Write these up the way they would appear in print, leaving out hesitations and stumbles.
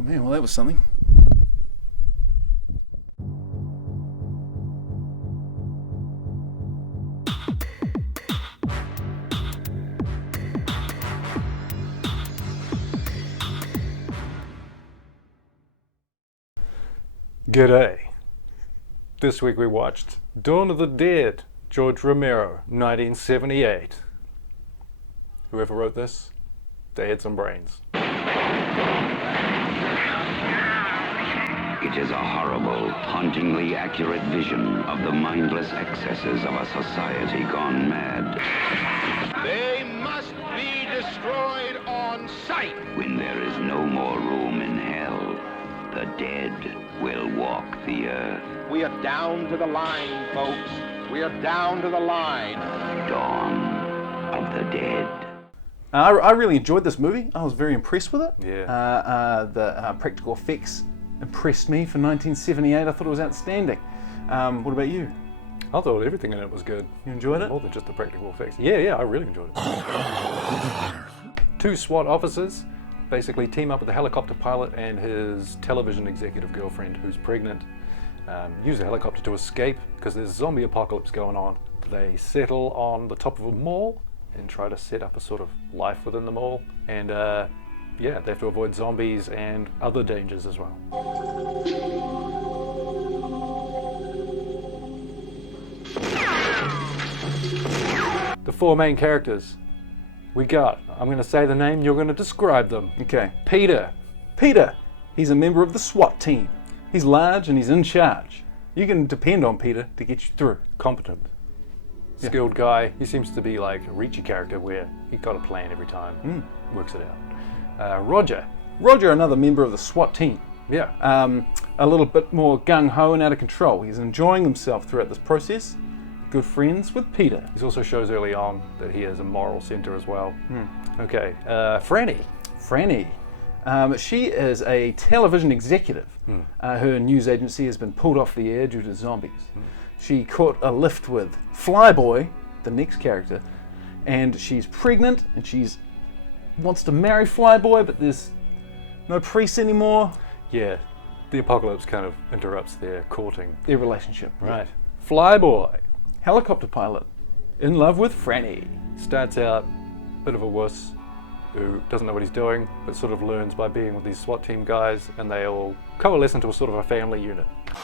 Oh man, well that was something. G'day. This week we watched Dawn of the Dead, George Romero, 1978. Whoever wrote this, they had some brains. It is a horrible, hauntingly accurate vision of the mindless excesses of a society gone mad. They must be destroyed on sight. When there is no more room in hell, the dead will walk the earth. We are down to the line, folks. We are down to the line. Dawn of the Dead. I really enjoyed this movie. I was very impressed with it. Yeah. The practical effects impressed me for 1978. I thought it was outstanding. What about you? I thought everything in it was good. You enjoyed it? More than just the practical effects. Yeah, I really enjoyed it. Two SWAT officers basically team up with a helicopter pilot and his television executive girlfriend who's pregnant. Use the helicopter to escape because there's a zombie apocalypse going on. They settle on the top of a mall and try to set up a sort of life within the mall. And they have to avoid zombies and other dangers as well. The four main characters we got. I'm going to say the name, you're going to describe them. Okay. Peter. Peter. He's a member of the SWAT team. He's large and he's in charge. You can depend on Peter to get you through. Competent. Skilled guy. He seems to be like a Reachy character where he got a plan every time. Works it out. Roger. Roger, another member of the SWAT team. Yeah. A little bit more gung-ho and out of control. He's enjoying himself throughout this process. Good friends with Peter. He also shows early on that he has a moral center as well. Okay. Franny. Franny. She is a television executive. Her news agency has been pulled off the air due to zombies. She caught a lift with Flyboy, the next character, and she's pregnant and she's wants to marry Flyboy, but there's no priest anymore. Yeah. The apocalypse kind of interrupts their courting. Their relationship. Right. Flyboy. Helicopter pilot, in love with Franny. Starts out a bit of a wuss who doesn't know what he's doing, but sort of learns by being with these SWAT team guys, and they all coalesce into a sort of a family unit. Now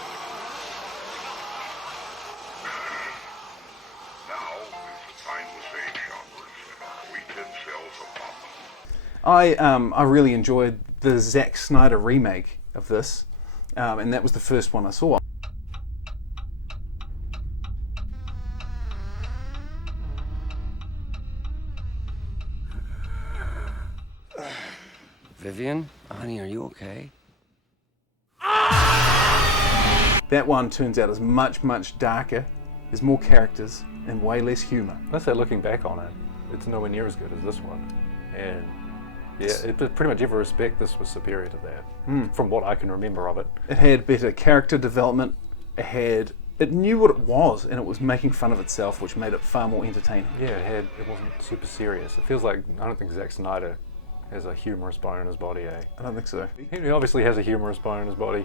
is the time to save shoppers and weekend sales of pop. I really enjoyed the Zack Snyder remake of this, and that was the first one I saw. Vivian, honey, are you okay? That one turns out is much, much darker. There's more characters and way less humour. I say, looking back on it, it's nowhere near as good as this one. And yeah, pretty much every respect, this was superior to that, from what I can remember of it. It had better character development. It knew what it was, and it was making fun of itself, which made it far more entertaining. Yeah, it wasn't super serious. It feels like, I don't think Zack Snyder has a humorous bone in his body, eh? I don't think so. He obviously has a humorous bone in his body.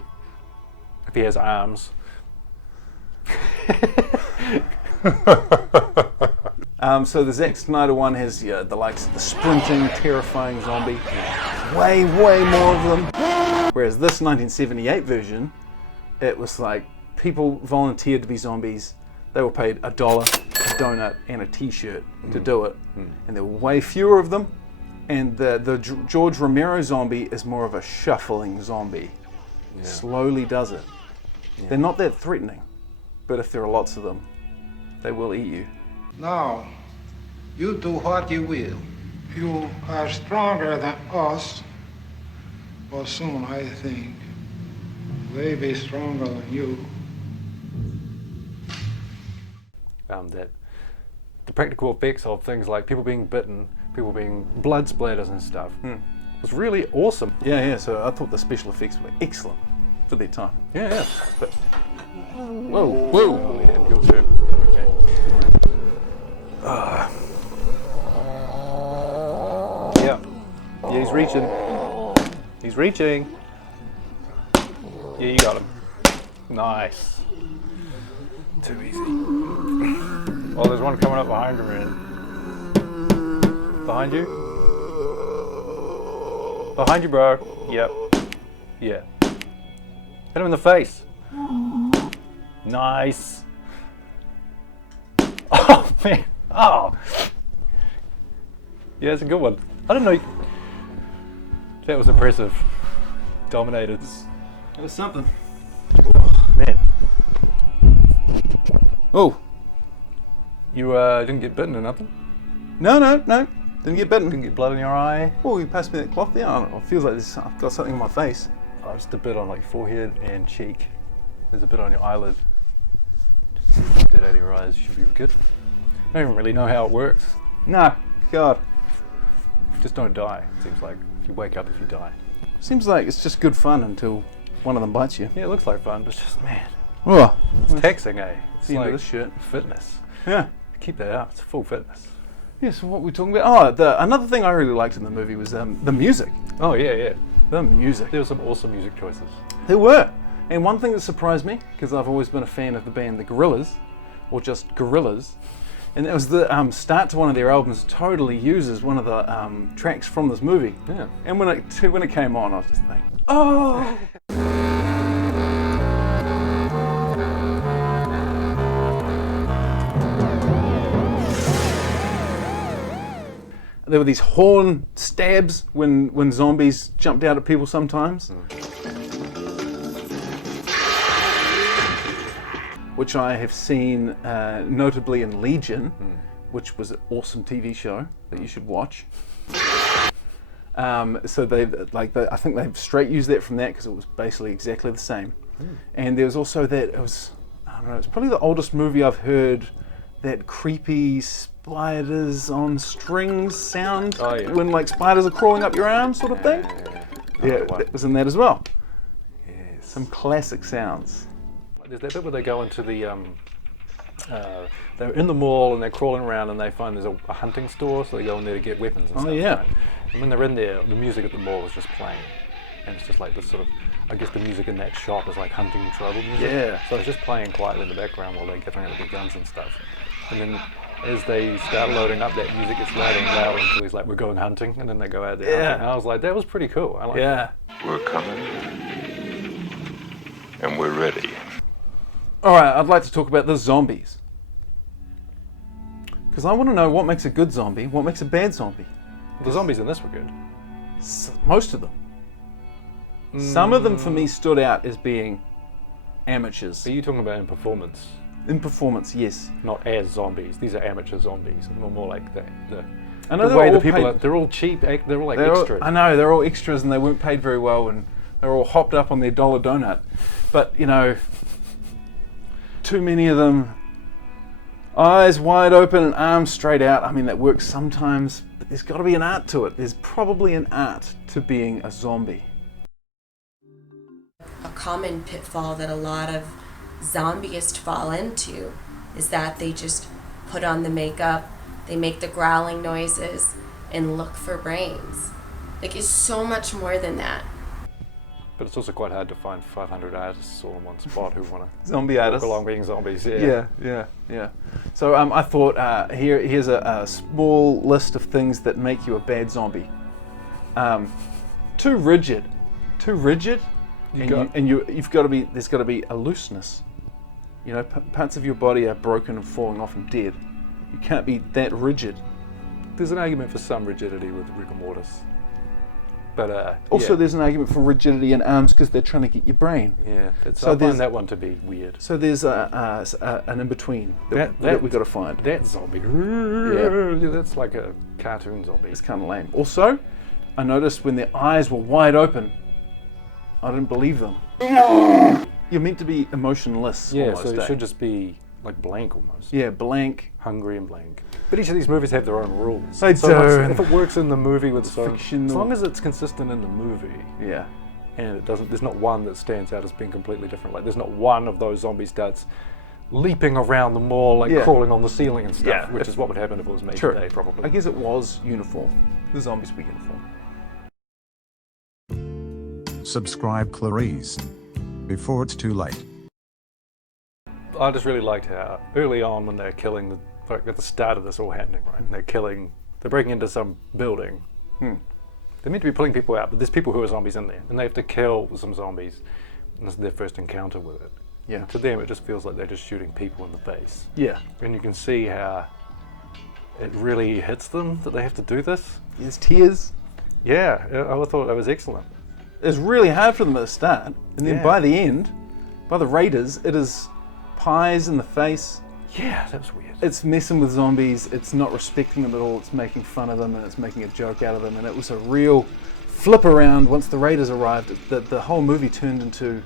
If he has arms. So the Zack Snyder one has the likes of the sprinting, terrifying zombie. Way more of them. Whereas this 1978 version, it was like people volunteered to be zombies. They were paid $1, a donut, and a t-shirt to do it. And there were way fewer of them. And the George Romero zombie is more of a shuffling zombie. Yeah. Slowly does it. Yeah. They're not that threatening, but if there are lots of them, they will eat you. Now, you do what you will. You are stronger than us, but soon I think they be stronger than you. That the practical effects of things like people being bitten, people being blood splatters and stuff was really awesome. Yeah, so I thought the special effects were excellent for their time. Yeah. But Whoa. Yeah, your turn. Okay. Yeah, he's reaching. He's reaching. Yeah, you got him. Nice. Too easy. Oh, there's one coming up behind you, man. Behind you? Behind you, bro. Yep. Yeah. Hit him in the face. Nice. Oh, man. Oh. Yeah, it's a good one. I don't know. That was impressive. Dominated. It was something. Oh, man. Oh. You didn't get bitten or nothing? No. Didn't get bitten. Didn't get blood in your eye? Oh, you passed me that cloth there. I don't know. It feels like I've got something on my face. Oh, just a bit on like forehead and cheek. There's a bit on your eyelid. Just get that out of your eyes. You should be good. I don't even really know how it works. No. God. Just don't die. It seems like if you wake up, if you die. Seems like it's just good fun until one of them bites you. Yeah, it looks like fun, but it's just, man, Oh. it's taxing, eh? It's the end like of this shit. fitness. Yeah. Keep that up. It's full fitness. Yeah, so what were we talking about? Oh, another thing I really liked in the movie was the music. Oh, yeah. The music. There were some awesome music choices. There were. And one thing that surprised me, because I've always been a fan of the band The Gorillaz, or just Gorillaz, and that was the start to one of their albums totally uses one of the tracks from this movie. Yeah. And when it came on, I was just like, oh! There were these horn stabs when zombies jumped out at people sometimes. Which I have seen notably in Legion, which was an awesome TV show that you should watch. So I think they've straight used that from that because it was basically exactly the same. And there was also that, it's probably the oldest movie I've heard that creepy spiders on strings sound when like spiders are crawling up your arm sort of thing. Yeah, that was in that as well. Yes. Some classic sounds. There's that bit where they go into the, they're in the mall and they're crawling around and they find there's a hunting store, so they go in there to get weapons and stuff. Yeah. Right? And when they're in there, the music at the mall is just playing. And it's just like this sort of, I guess the music in that shop is like hunting tribal music. Yeah. So it's just playing quietly in the background while they're getting out their guns and stuff. And then as they start loading up, that music gets louder and louder until he's like, we're going hunting. And then they go out there hunting. And I was like, that was pretty cool. I like that. We're coming. And we're ready. Alright, I'd like to talk about the zombies. Because I want to know what makes a good zombie, what makes a bad zombie. The zombies in this were good. Most of them. Some of them for me stood out as being amateurs. Are you talking about in performance? In performance, yes. Not as zombies. These are amateur zombies. More like I know the way the people are, they're all cheap. They're all like extras. I know, they're all extras and they weren't paid very well and they're all hopped up on their dollar donut. But, you know, too many of them, eyes wide open and arms straight out. I mean, that works sometimes, but there's got to be an art to it. There's probably an art to being a zombie. A common pitfall that a lot of zombieists fall into is that they just put on the makeup, they make the growling noises, and look for brains. Like, it's so much more than that. But it's also quite hard to find 500 artists all in one spot who want to Zombie walk artists. along being zombies. Yeah. So I thought here's a small list of things that make you a bad zombie. Too rigid. You've got to be. There's got to be a looseness. You know, parts of your body are broken and falling off and dead. You can't be that rigid. There's an argument for some rigidity with rigor mortis. But also, there's an argument for rigidity in arms because they're trying to get your brain. Yeah, so I find that one to be weird. So there's an in-between that we've got to find. That zombie, that's like a cartoon zombie. It's kind of lame. Also, I noticed when their eyes were wide open, I didn't believe them. You're meant to be emotionless. Yeah, almost, so it should just be like blank almost. Yeah, blank. Hungry and blank. But each of these movies have their own rules. They do. If it works in the movie with fictional, as long as it's consistent in the movie. Yeah. And it doesn't. There's not one that stands out as being completely different. Like there's not one of those zombies starts leaping around the mall, like crawling on the ceiling and stuff. Which is what would happen if it was made today, probably. I guess it was uniform. The zombies were uniform. Subscribe, Clarice. before it's too late. I just really liked how early on when they're killing, like at the start of this all happening, right? They're breaking into some building. They're meant to be pulling people out, but there's people who are zombies in there, and they have to kill some zombies. And this is their first encounter with it. Yeah. To them, it just feels like they're just shooting people in the face. Yeah. And you can see how it really hits them that they have to do this. There's tears. Yeah, I thought that was excellent. It's really hard for them at the start, and then Yeah. by the end, by the Raiders, it is pies in the face. Yeah, that was weird. It's messing with zombies, it's not respecting them at all, it's making fun of them, and it's making a joke out of them, and it was a real flip around once the Raiders arrived. The whole movie turned into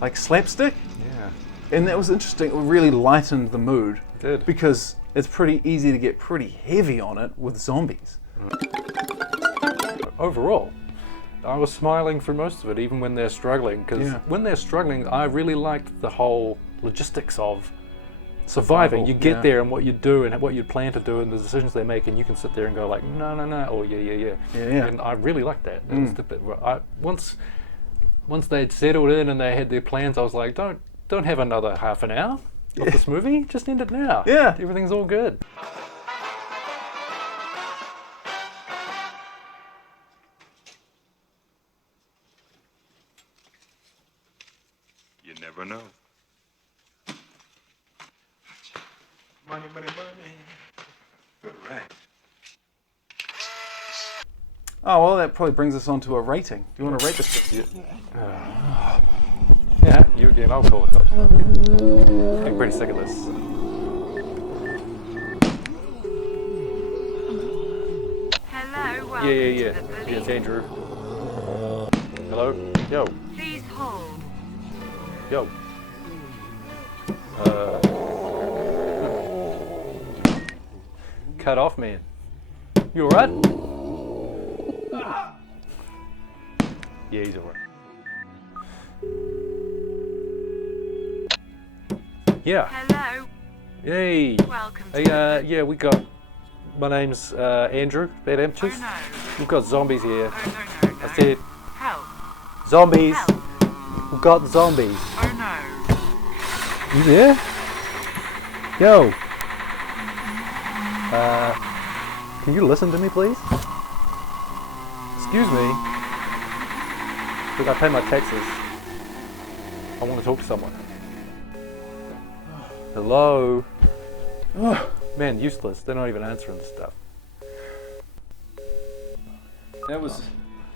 like slapstick, Yeah, and that was interesting. It really lightened the mood. it did. Because it's pretty easy to get pretty heavy on it with zombies. Overall, I was smiling through most of it, even when they're struggling. Because when they're struggling, I really liked the whole logistics of surviving. You get there and what you do and what you plan to do and the decisions they make, and you can sit there and go like, no, or yeah. And I really liked that. It was the bit where once they'd settled in and they had their plans, I was like, don't have another half an hour of this movie. Just end it now. Yeah. Everything's all good. You never know. Money. Good right. Oh, well, that probably brings us on to a rating. Do you want to rate this? Yeah, you again, I'll call it up. I'm pretty sick of this. Hello, welcome Yeah. to the Yeah, police. it's Andrew. Hello? Yo. Please hold. Yo. Cut off, man. You alright? Yeah, he's alright. Yeah. Hello, Hey. welcome Hey, to yeah, we got. My name's Andrew, badamateurs. Oh no, We've got zombies here. oh no. I said Help, zombies. help, We've got zombies. oh no. You there? Yo. Can you listen to me, please? Excuse me. Look, I pay my taxes. I want to talk to someone. Hello? Man, useless. They're not even answering stuff. That was...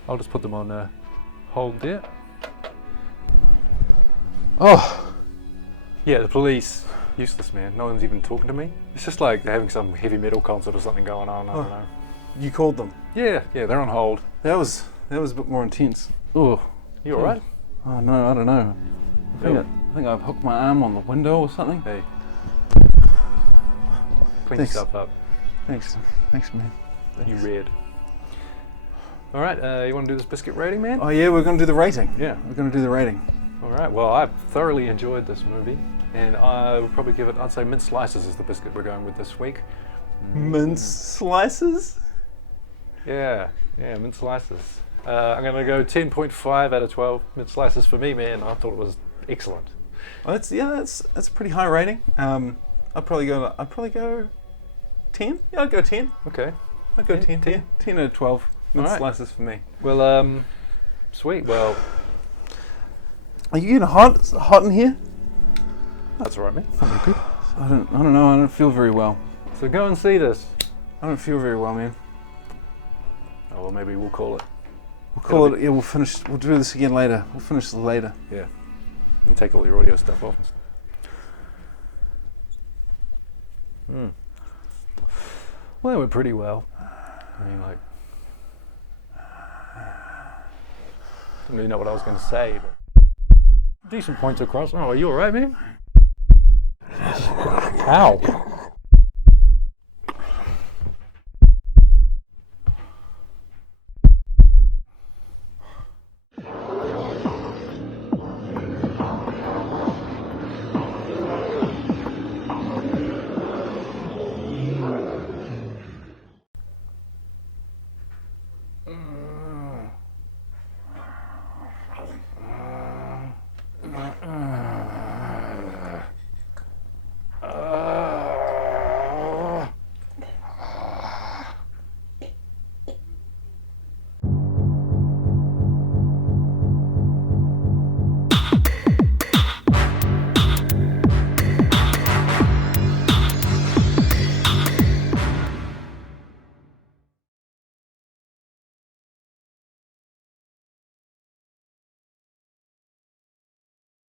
I'll just put them on hold there. Oh, Yeah, the police. Useless, man. No one's even talking to me. It's just like they're having some heavy metal concert or something going on. I don't know. you called them. Yeah, they're on hold. That was a bit more intense. Oh, You alright? oh no, I don't know. I think I've hooked my arm on the window or something. Hey. Clean Thanks. yourself up. Thanks, man. You red. Alright, you want to do this biscuit rating, man? Oh yeah, we're gonna do the rating. Yeah. We're gonna do the rating. Alright, well, I've thoroughly enjoyed this movie. And I would probably give it, I'd say mint slices is the biscuit we're going with this week. Mince slices. Yeah, mint slices. I'm going to go 10.5 out of 12 mint slices for me, man. I thought it was excellent. Well, that's a pretty high rating. I'd probably go 10. Yeah, I'd go 10. Okay. I'd go 10. 10 out of 12 mince Alright. slices for me. Well, sweet. Well, Are you getting hot in here? that's all right, man. I don't know. I don't feel very well. So go and see this. I don't feel very well, man. Oh, well, maybe we'll call it. We'll call it. Yeah, we'll finish. We'll do this again later. We'll finish this later. Yeah. You can take all your audio stuff off. Well, it went pretty well. I mean, like, don't really know what I was going to say, but decent points across. Oh, are you alright, man? Ow.